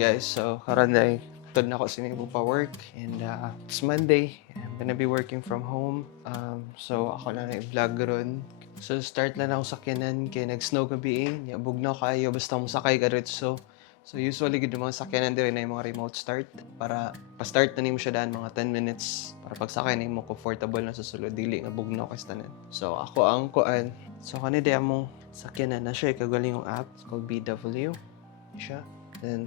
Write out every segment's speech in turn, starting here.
guys, so karon day tud na ako sini pa work and it's Monday. I'm gonna be working from home. So ako na i-vlog ron. So start na ako sakyanan kay nag-snow gabi nya bugnaw kayo basta mo sakay ka diretso. So usually gid mga sakyanan dire na yung mga remote start para pa-start na nimo siya daan mga 10 minutes para pag sakay nimo comfortable na sa sulod dili nga bugnaw ka tanan. So ako ang kuan. So kani day mo sakyanan na siya kagaling yung app called BW. Siya. Then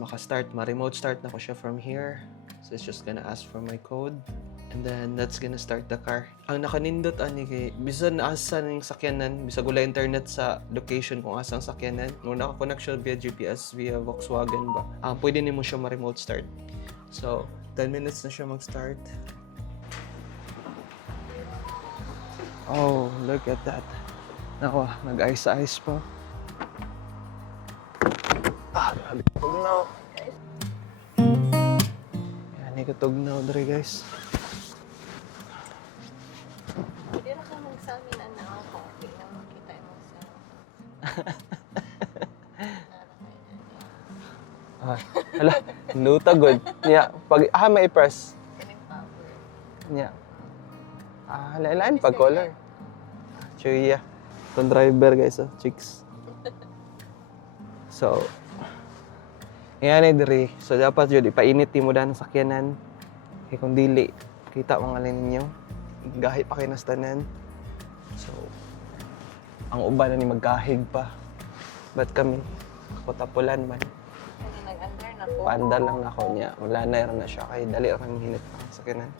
maka-start, ma-remote start na ko siya from here. So it's just gonna ask for my code. And then that's gonna start the car. Ang nakanindot ani kay bisan asa ning sakyanan, bisag wala internet sa location kung asa ang sakyanan, nung naka-connect siya via GPS via Volkswagen ba. Pwede nimo siya ma-remote start. So 10 minutes na siya mag-start. Oh, look at that. Nako, nag-ice pa. Grabe tugnaw. Yan, ikatugnaw dre guys. Pero ka magsamin na ako, tingnan mo kita mo sa... Hala, luta good. Nya, pag may press. Kaning power. Nya. Lain pag color. Chuya. Itong driver guys, chicks. So, yan diri. So dapat jud ipainit mo dan sa sakyanan. Kay kung dili kita mga ninyo. Gahi pa kay nastanan. So ang uban na ni maggahig pa. But kami kotapulan man. Ano nag-under na ko? Paandar lang na ako niya. Wala na siya kay dali ra kang hinit pa sa sakyanan.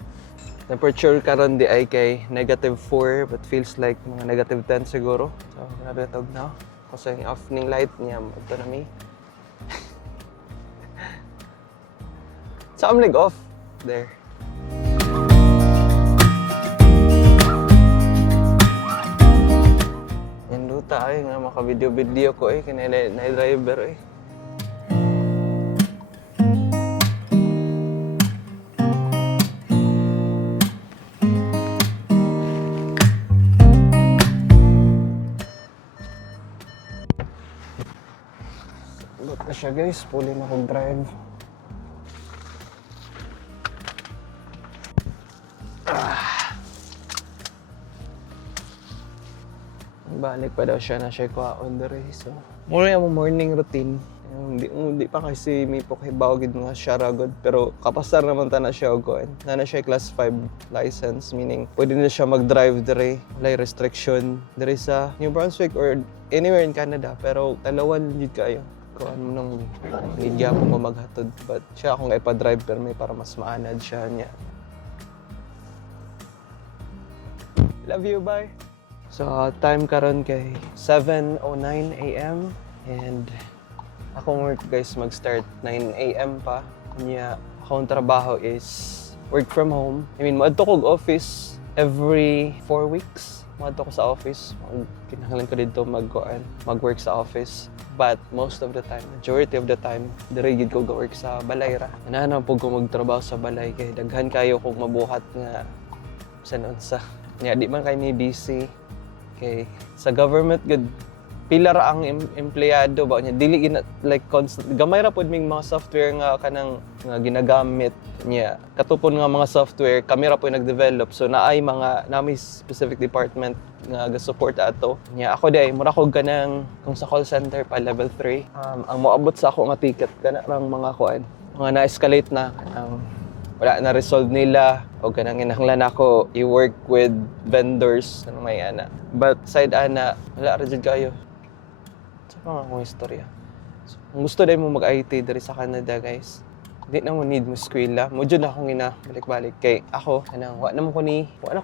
Temperature karon di ay kay -4 but feels like mga -10 siguro. So grabe tog na. Kasi yung off ning light niya ito na mi. So I'm like off there. Yan luta ay nga maka-video ko kinala na driver Look na siya guys, puli na kong drive. Balik pa daw siya na siya on the race. So, muna yung morning routine. Hindi pa kasi may pokibaw gid nga siya ragod. Pero kapasar naman ta na siya og kuan. Na siya class 5 license, meaning pwede na siya mag-drive dire. Wala restriction dire sa New Brunswick or anywhere in Canada. Pero talawan gid kayo. Kuan mo nang need gyapon ko maghatod. But siya akong ipa-drive pero may para mas maanad siya niya. Love you, bye! So, time karon kay 7:09 AM and akong work guys mag-start 9 AM pa. Kanya akong trabaho is work from home. I mean, maadto ko office every 4 weeks. Maadto ko sa office. Kinahanglan ko dito mag-work sa office. But most of the time, majority of the time, dire gid ko go-work sa balay ra. Ana po ko magtrabaho sa balay kay daghan kayo kung mabuhat nga sa nya di man kay may busy. Okay. Sa government gud pila ra ang empleyado ba nya dili like constant gamay ra pud ming mga software nga kanang nga ginagamit niya katupon nga mga software kami ra pud nag-develop so naay mga nami specific department nga ga-support ato nya ako day mura ko ganang kung sa call center pa level 3 ang moabot sa ako nga ticket kana rang mga kuan mga na-escalate na kanang wala na resolve nila o kanang kinahanglan ako i-work with vendors ano may ana but side ana wala ra jud kayo sa mga akong istorya so, kung gusto dahil mo mag-IT diri sa Canada guys hindi na mo need mo eskwela mo jud akong balik-balik kay ako kanang wa na ko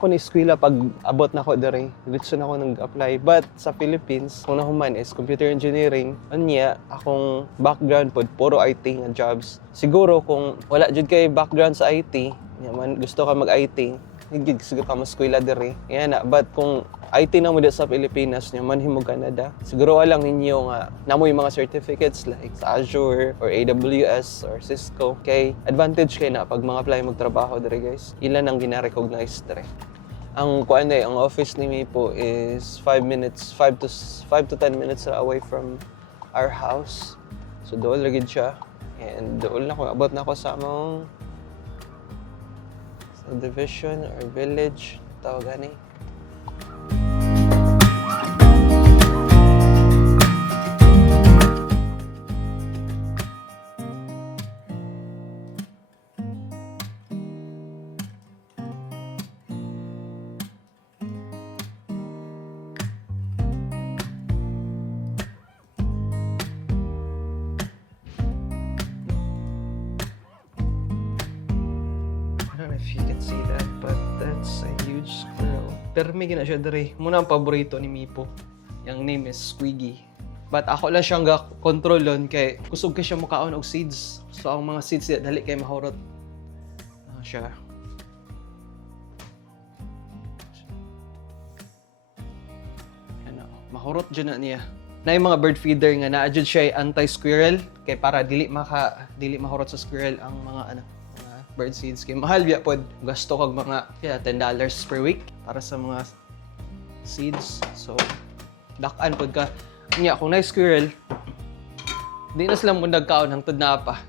ni eskwela pag abot na ko diri diretso na ako nag-apply but sa Philippines kung nahuman is computer engineering anya akong background pod puro IT nga jobs siguro kung wala jud kay background sa IT nya man gusto ka mag-IT higig siguro ka mo eskwela diri yan na but kung IT na mo dito sa Pilipinas nyo, manhimog Canada. Siguro alang ninyo nga namoy mga certificates like sa Azure or AWS or Cisco. Kay advantage kay na pag mga apply magtrabaho dire guys. Ilan ang gina-recognize dire. Ang ang office ni Mipo is 5 to 10 minutes away from our house. So dool ra gid siya. And dool na ko abot na ko sa among subdivision or village tawag ani. I don't know if you can see that, but that's a huge squirrel. Pero may gina siya dere. Muna ang paborito ni Mipo. Yung name is Squiggy. But ako lang siyang control nun kay kusog kay siya mukaon og seeds. So ang mga seeds dali kay mahurot. Siya. Ano, mahurot dyan na niya. Na yung mga bird feeder nga naa jud siya anti-squirrel kay para dili mahurot sa squirrel ang mga bird seeds kay mahal biya pod gasto kag mga $10 per week para sa mga seeds. So dak-an pod ka nya kung na squirrel di na sila mo nagkaon hangtod na pa.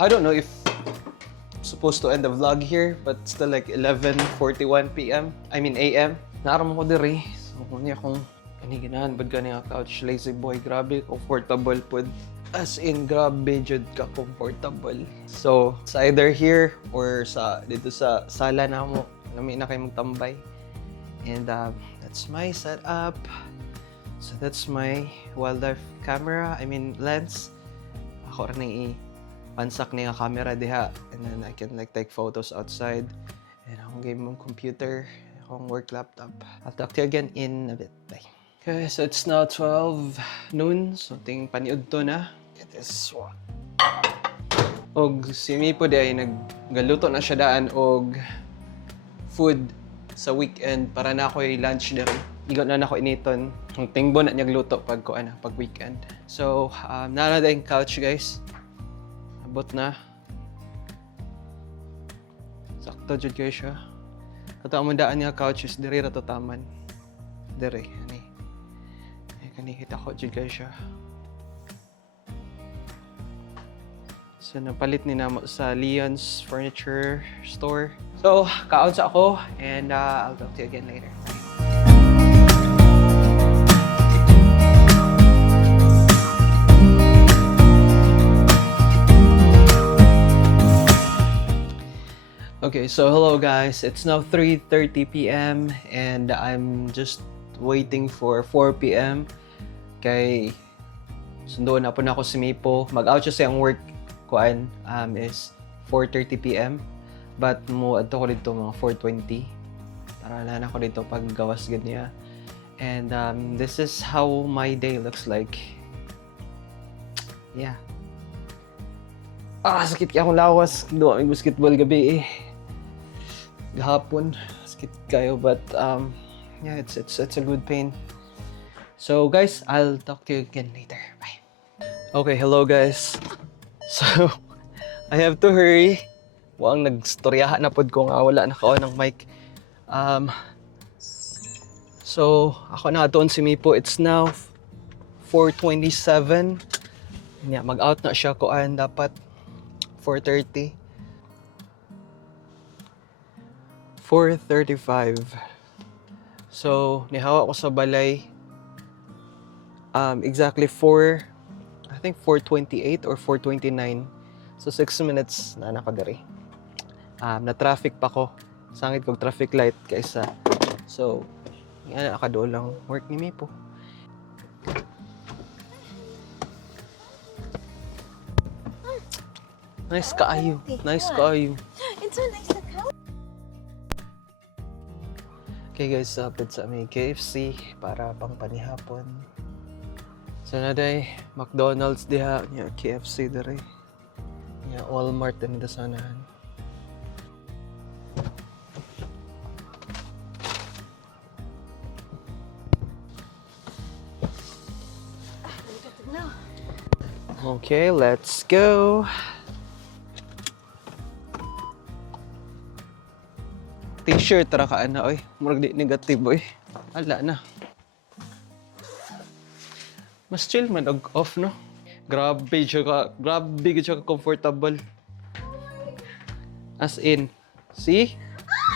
I don't know if I'm supposed to end the vlog here, but it's still like 11:41 p.m. I mean a.m. Naram ko diri. So kunya kung kaniginahan bad gani nga couch lazy boy grabe comfortable pod. As in, grabe jud ka comfortable. So, it's either here or dito sa sala na mo. Lami na kayo magtambay. And that's my setup. So, that's my wildlife camera. I mean, lens. Ako rin i-pansak na yung camera diha. And then I can like take photos outside. And akong game mong computer. Akong work laptop. I'll talk to you again in a bit. Bye. Okay, so it's now 12 noon. So, ting paniud to na. It is one. Og si Mipo di ay naggaluto na siya daan og food sa weekend para na ako'y lunch diri. Igot na ako initon. Ang tingbo na niya gluto pag weekend. So, nara na yung couch guys. Abot na. Sakto jud kayo siya. Kato ang daan niya couch is diri ra to taman. Diri, ani. Kanihita ko jud kayo siya. So, napalit ni namo sa Leon's Furniture Store. So, kaon sa ako and I'll talk to you again later. Okay, so hello guys. It's now 3:30 p.m. and I'm just waiting for 4 p.m. Kay sundo na po na ako si Mipo. Mag-out siya sa yung work kuan is 4:30 p.m. But mo adto ko dito mga 4:20 para na ako dito pag gawas gid niya. And this is how my day looks like. Yeah. Sakit kaya akong lawas. Duwa may basketball gabi eh. Gahapon sakit kayo but yeah, it's a good pain. So guys, I'll talk to you again later. Bye. Okay, hello guys. So, I have to hurry. Waang nagstoryahan na pod ko nga wala na kaon ng mic. So, ako na atoon si Mipo. It's now 4:27. Yeah, mag-out na siya kuan dapat 4:30. 4:35. So, nihawa ko sa balay. Exactly 4:28 or 4:29. So 6 minutes na ako diri. Na-traffic pa ko. Sangit kog traffic light kaysa. So, yan nakadool lang work ni Mipo. Nice kaayo. Nice kaayo. It's so nice to come. Okay guys, sapit sa may KFC para pang panihapon. So na day, McDonald's diha, nya KFC diri. Nya Walmart din da sanahan. Okay, let's go. T-shirt ra ka ana oy, murag di negative oy. Ala na. Mas chill man og off, no? Grabe siya ka comfortable. As in, see?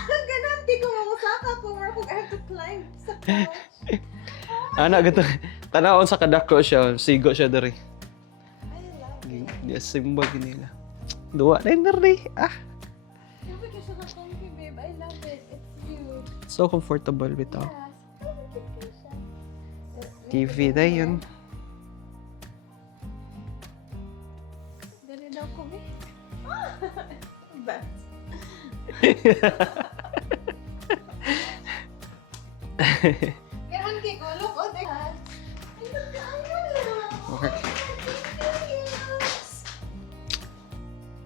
Ganun, di ko mamusaka kung wala kung I have to climb sa couch. Ana gato. Tanawon sa kadako siya, sigo siya diri. I love it. Di simba ginila. Duwa na yun rin. Ah, Grabe ka siya na-comfy, babe. I love it. It's huge. so comfortable bitaw. Yes. TV na yun. Dali daw ko, babe. Best.